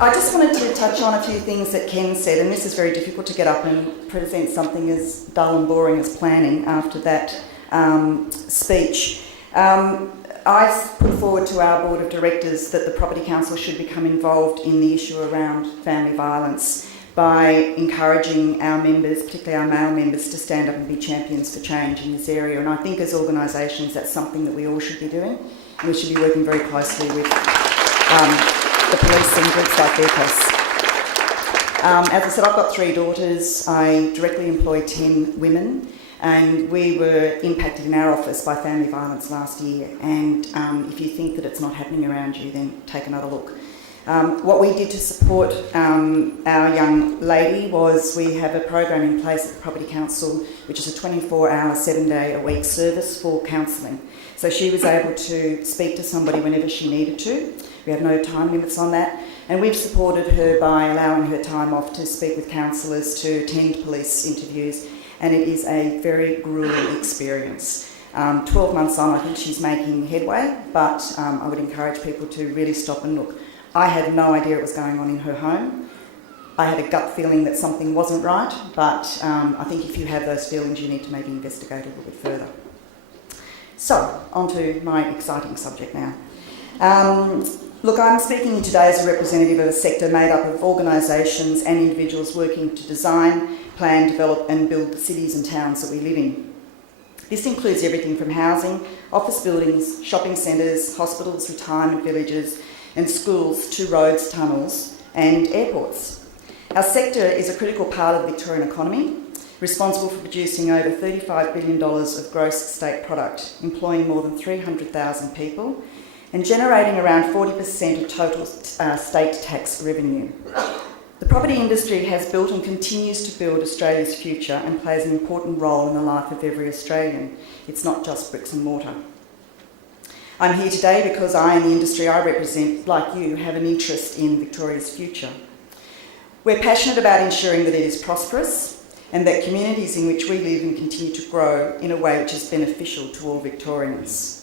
I just wanted to touch on a few things that Ken said, and this is very difficult to get up and present something as dull and boring as planning after that speech. I put forward to our Board of Directors that the Property Council should become involved in the issue around family violence by encouraging our members, particularly our male members, to stand up and be champions for change in this area. And I think as organisations that's something that we all should be doing, and we should be working very closely with the police and groups like VCAS. As I said, I've got 3 daughters. I directly employ 10 women, and we were impacted in our office by family violence last year. And if you think that it's not happening around you, then take another look. What we did to support our young lady was we have a program in place at the Property Council, which is a 24-hour, 7-day-a-week service for counselling. So she was able to speak to somebody whenever she needed to. We have no time limits on that. And we've supported her by allowing her time off to speak with counsellors, to attend police interviews, and it is a very gruelling experience. 12 months on, I think she's making headway, but I would encourage people to really stop and look. I had no idea what was going on in her home. I had a gut feeling that something wasn't right, but I think if you have those feelings, you need to maybe investigate a little bit further. So, on to my exciting subject now. Look, I'm speaking today as a representative of a sector made up of organisations and individuals working to design, plan, develop and build the cities and towns that we live in. This includes everything from housing, office buildings, shopping centres, hospitals, retirement villages and schools to roads, tunnels and airports. Our sector is a critical part of the Victorian economy, responsible for producing over $35 billion of gross state product, employing more than 300,000 people and generating around 40% of total state tax revenue. The property industry has built and continues to build Australia's future and plays an important role in the life of every Australian. It's not just bricks and mortar. I'm here today because I and the industry I represent, like you, have an interest in Victoria's future. We're passionate about ensuring that it is prosperous and that communities in which we live and continue to grow in a way which is beneficial to all Victorians.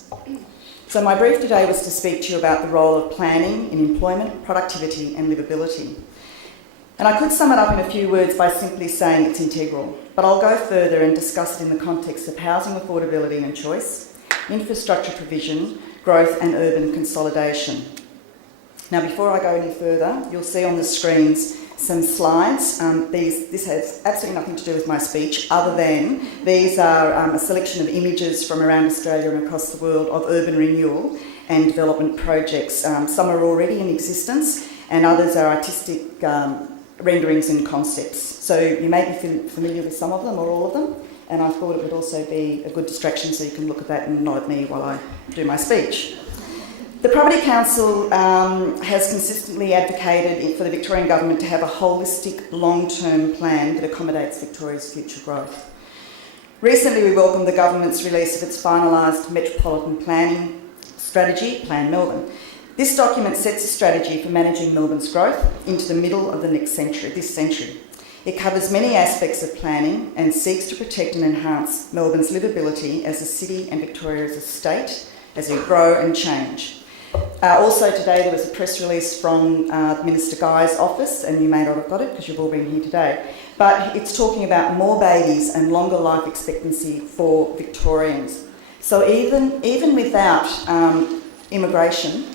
So my brief today was to speak to you about the role of planning in employment, productivity and livability. And I could sum it up in a few words by simply saying it's integral, but I'll go further and discuss it in the context of housing affordability and choice, infrastructure provision, growth and urban consolidation. Now, before I go any further, you'll see on the screens some slides. This has absolutely nothing to do with my speech, other than these are a selection of images from around Australia and across the world of urban renewal and development projects. Some are already in existence and others are artistic renderings and concepts. So you may be familiar with some of them or all of them, and I thought it would also be a good distraction so you can look at that and nod at me while I do my speech. The Property Council has consistently advocated for the Victorian Government to have a holistic, long-term plan that accommodates Victoria's future growth. Recently, we welcomed the Government's release of its finalised Metropolitan Planning Strategy, Plan Melbourne. This document sets a strategy for managing Melbourne's growth into the middle of this century. It covers many aspects of planning and seeks to protect and enhance Melbourne's livability as a city and Victoria as a state as we grow and change. Also today there was a press release from Minister Guy's office, and you may not have got it because you've all been here today, but it's talking about more babies and longer life expectancy for Victorians. So even without immigration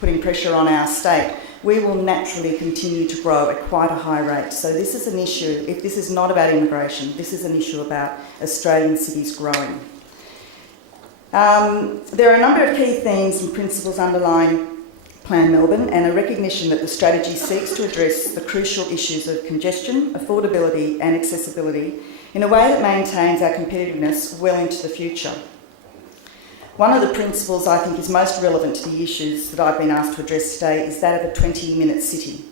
putting pressure on our state, we will naturally continue to grow at quite a high rate. So this is an issue, if this is not about immigration, this is an issue about Australian cities growing. There are a number of key themes and principles underlying Plan Melbourne and a recognition that the strategy seeks to address the crucial issues of congestion, affordability and accessibility in a way that maintains our competitiveness well into the future. One of the principles I think is most relevant to the issues that I've been asked to address today is that of a 20-minute city.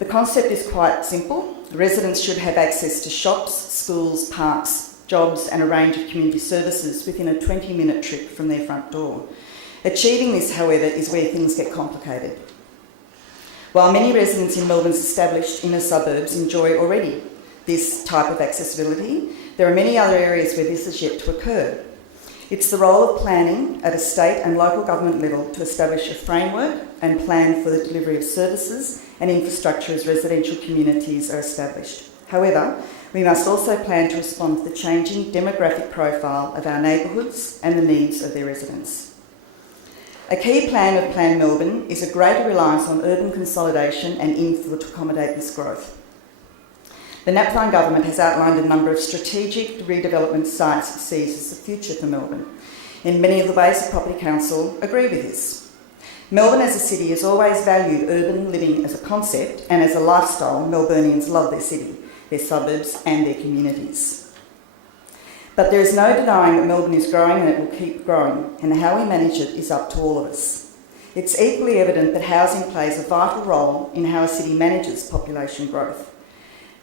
The concept is quite simple. Residents should have access to shops, schools, parks, jobs and a range of community services within a 20-minute trip from their front door. Achieving this, however, is where things get complicated. While many residents in Melbourne's established inner suburbs enjoy already this type of accessibility, there are many other areas where this is yet to occur. It's the role of planning at a state and local government level to establish a framework and plan for the delivery of services and infrastructure as residential communities are established. However, we must also plan to respond to the changing demographic profile of our neighbourhoods and the needs of their residents. A key plan of Plan Melbourne is a greater reliance on urban consolidation and infill to accommodate this growth. The Napthine Government has outlined a number of strategic redevelopment sites it sees as the future for Melbourne. In many of the ways, the Property Council agree with this. Melbourne as a city has always valued urban living as a concept, and as a lifestyle, Melburnians love their city, their suburbs and their communities. But there is no denying that Melbourne is growing and it will keep growing, and how we manage it is up to all of us. It's equally evident that housing plays a vital role in how a city manages population growth.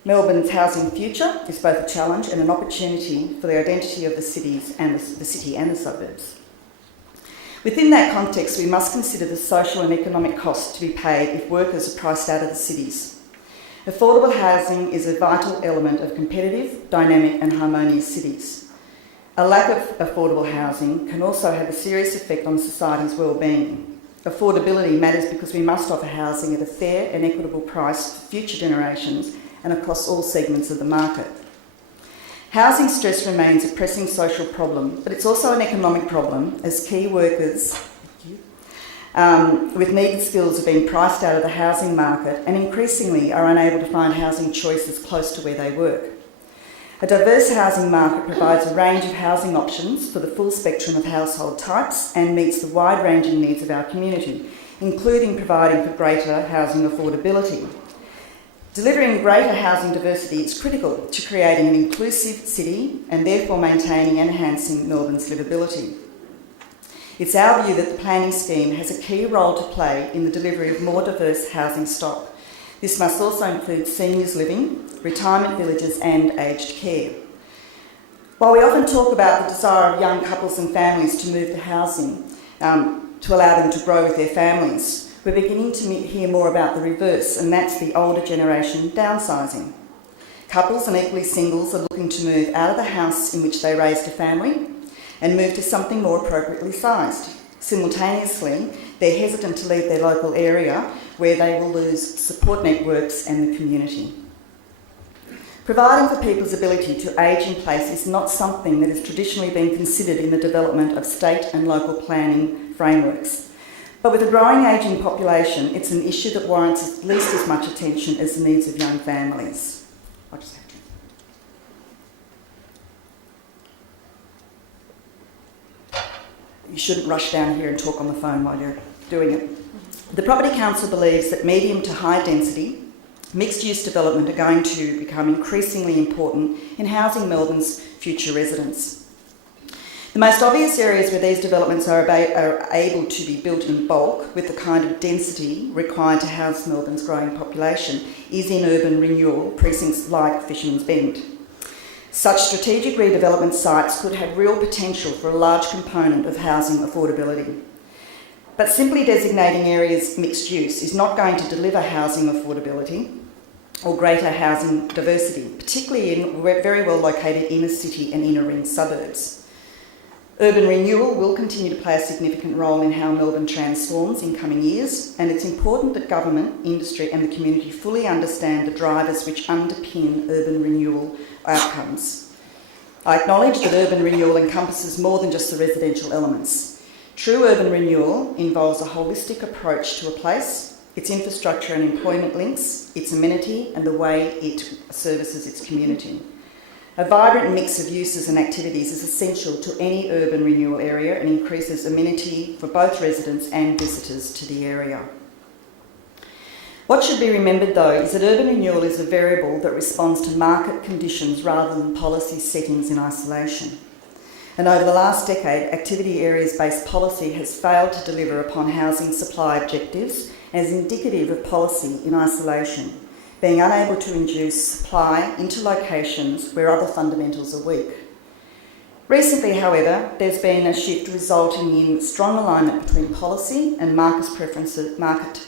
Melbourne's housing future is both a challenge and an opportunity for the identity of the cities and the city and the suburbs. Within that context, we must consider the social and economic costs to be paid if workers are priced out of the cities. Affordable housing is a vital element of competitive, dynamic and harmonious cities. A lack of affordable housing can also have a serious effect on society's well-being. Affordability matters because we must offer housing at a fair and equitable price for future generations and across all segments of the market. Housing stress remains a pressing social problem, but it's also an economic problem as key workers with needed skills are being priced out of the housing market and increasingly are unable to find housing choices close to where they work. A diverse housing market provides a range of housing options for the full spectrum of household types and meets the wide-ranging needs of our community, including providing for greater housing affordability. Delivering greater housing diversity is critical to creating an inclusive city and therefore maintaining and enhancing Melbourne's livability. It's our view that the planning scheme has a key role to play in the delivery of more diverse housing stock. This must also include seniors living, retirement villages and aged care. While we often talk about the desire of young couples and families to move to housing to allow them to grow with their families, we're beginning to hear more about the reverse, and that's the older generation downsizing. Couples and equally singles are looking to move out of the house in which they raised a family and move to something more appropriately sized. Simultaneously, they're hesitant to leave their local area where they will lose support networks and the community. Providing for people's ability to age in place is not something that has traditionally been considered in the development of state and local planning frameworks. But with a growing ageing population, it's an issue that warrants at least as much attention as the needs of young families. You shouldn't rush down here and talk on the phone while you're doing it. The Property Council believes that medium to high density, mixed-use development are going to become increasingly important in housing Melbourne's future residents. The most obvious areas where these developments are able to be built in bulk with the kind of density required to house Melbourne's growing population is in urban renewal precincts like Fisherman's Bend. Such strategic redevelopment sites could have real potential for a large component of housing affordability. But simply designating areas mixed use is not going to deliver housing affordability or greater housing diversity, particularly in very well located inner city and inner ring suburbs. Urban renewal will continue to play a significant role in how Melbourne transforms in coming years, and it's important that government, industry and the community fully understand the drivers which underpin urban renewal outcomes. I acknowledge that urban renewal encompasses more than just the residential elements. True urban renewal involves a holistic approach to a place, its infrastructure and employment links, its amenity and the way it services its community. A vibrant mix of uses and activities is essential to any urban renewal area and increases amenity for both residents and visitors to the area. What should be remembered though is that urban renewal is a variable that responds to market conditions rather than policy settings in isolation. And over the last decade, activity areas-based policy has failed to deliver upon housing supply objectives and is indicative of policy in isolation, being unable to induce supply into locations where other fundamentals are weak. Recently, however, there's been a shift resulting in strong alignment between policy and market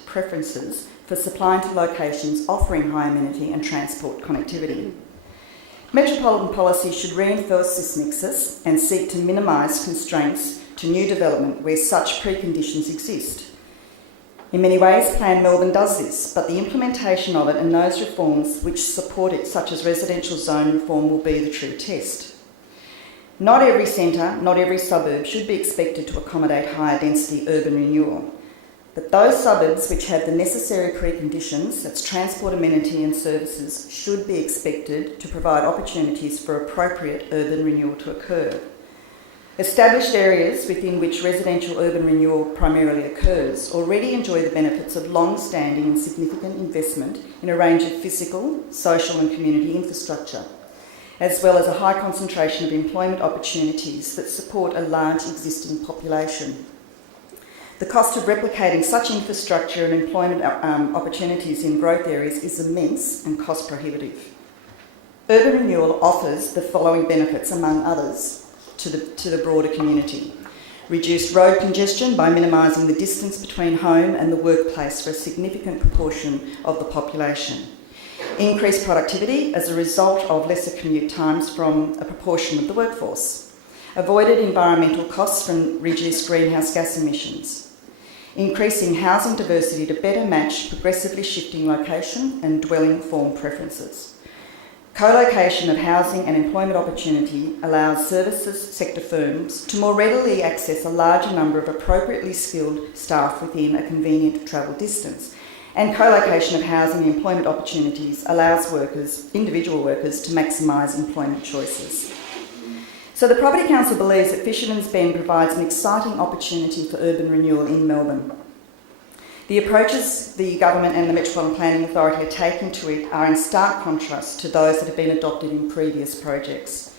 preferences for supply into locations offering high amenity and transport connectivity. Metropolitan policy should reinforce this nexus and seek to minimise constraints to new development where such preconditions exist. In many ways, Plan Melbourne does this, but the implementation of it and those reforms which support it, such as residential zone reform, will be the true test. Not every centre, not every suburb should be expected to accommodate higher density urban renewal. But those suburbs which have the necessary preconditions, that's transport, amenity and services, should be expected to provide opportunities for appropriate urban renewal to occur. Established areas within which residential urban renewal primarily occurs already enjoy the benefits of long-standing and significant investment in a range of physical, social and community infrastructure, as well as a high concentration of employment opportunities that support a large existing population. The cost of replicating such infrastructure and employment opportunities in growth areas is immense and cost prohibitive. Urban renewal offers the following benefits, among others, to the broader community. Reduced road congestion by minimising the distance between home and the workplace for a significant proportion of the population. Increased productivity as a result of lesser commute times from a proportion of the workforce. Avoided environmental costs from reduced greenhouse gas emissions. Increasing housing diversity to better match progressively shifting location and dwelling form preferences. Co-location of housing and employment opportunity allows services sector firms to more readily access a larger number of appropriately skilled staff within a convenient travel distance. And co-location of housing and employment opportunities allows workers, individual workers, to maximise employment choices. So the Property Council believes that Fisherman's Bend provides an exciting opportunity for urban renewal in Melbourne. The approaches the government and the Metropolitan Planning Authority are taking to it are in stark contrast to those that have been adopted in previous projects.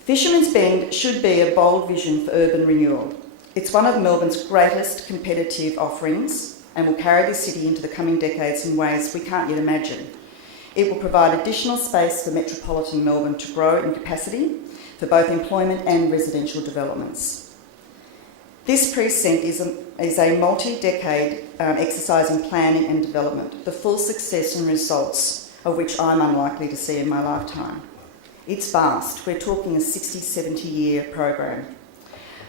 Fisherman's Bend should be a bold vision for urban renewal. It's one of Melbourne's greatest competitive offerings and will carry the city into the coming decades in ways we can't yet imagine. It will provide additional space for metropolitan Melbourne to grow in capacity for both employment and residential developments. This precinct is a multi-decade exercise in planning and development, the full success and results of which I'm unlikely to see in my lifetime. It's vast. We're talking a 60, 70-year program.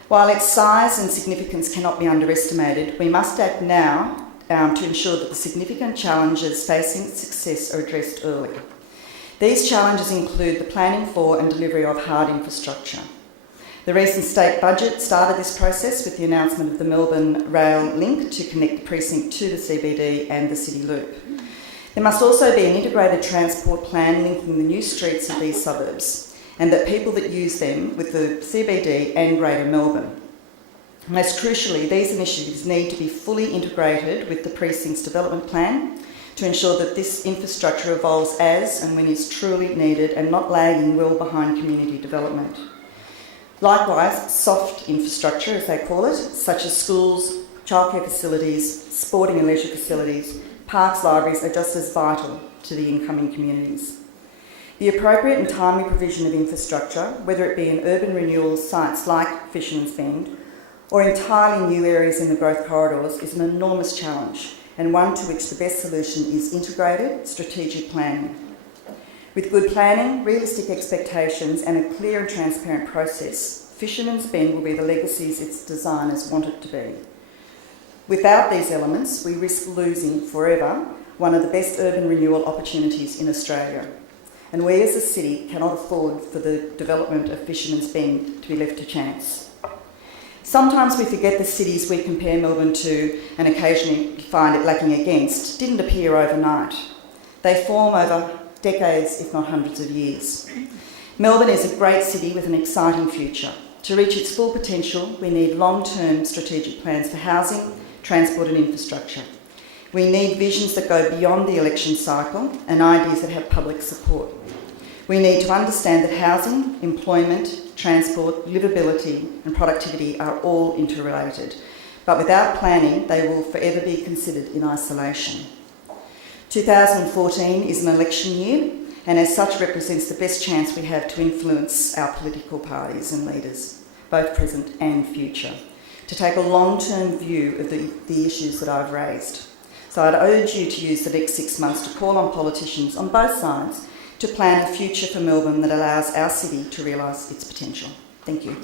While its size and significance cannot be underestimated, we must act now to ensure that the significant challenges facing its success are addressed early. These challenges include the planning for and delivery of hard infrastructure. The recent state budget started this process with the announcement of the Melbourne Rail Link to connect the precinct to the CBD and the City Loop. There must also be an integrated transport plan linking the new streets of these suburbs and that people that use them with the CBD and Greater Melbourne. Most crucially, these initiatives need to be fully integrated with the precinct's development plan to ensure that this infrastructure evolves as and when it's truly needed and not lagging well behind community development. Likewise, soft infrastructure, as they call it, such as schools, childcare facilities, sporting and leisure facilities, parks, libraries, are just as vital to the incoming communities. The appropriate and timely provision of infrastructure, whether it be in urban renewal sites like Fisherman's Bend or entirely new areas in the growth corridors, is an enormous challenge, and one to which the best solution is integrated strategic planning. With good planning, realistic expectations and a clear and transparent process, Fisherman's Bend will be the legacies its designers want it to be. Without these elements, we risk losing forever one of the best urban renewal opportunities in Australia. And we as a city cannot afford for the development of Fisherman's Bend to be left to chance. Sometimes we forget the cities we compare Melbourne to and occasionally find it lacking against didn't appear overnight. They form over decades, if not hundreds of years. Melbourne is a great city with an exciting future. To reach its full potential, we need long-term strategic plans for housing, transport and infrastructure. We need visions that go beyond the election cycle and ideas that have public support. We need to understand that housing, employment, transport, livability and productivity are all interrelated, but without planning they will forever be considered in isolation. 2014 is an election year and as such represents the best chance we have to influence our political parties and leaders, both present and future, to take a long-term view of the issues that I've raised. So I'd urge you to use the next 6 months to call on politicians on both sides to plan a future for Melbourne that allows our city to realise its potential. Thank you.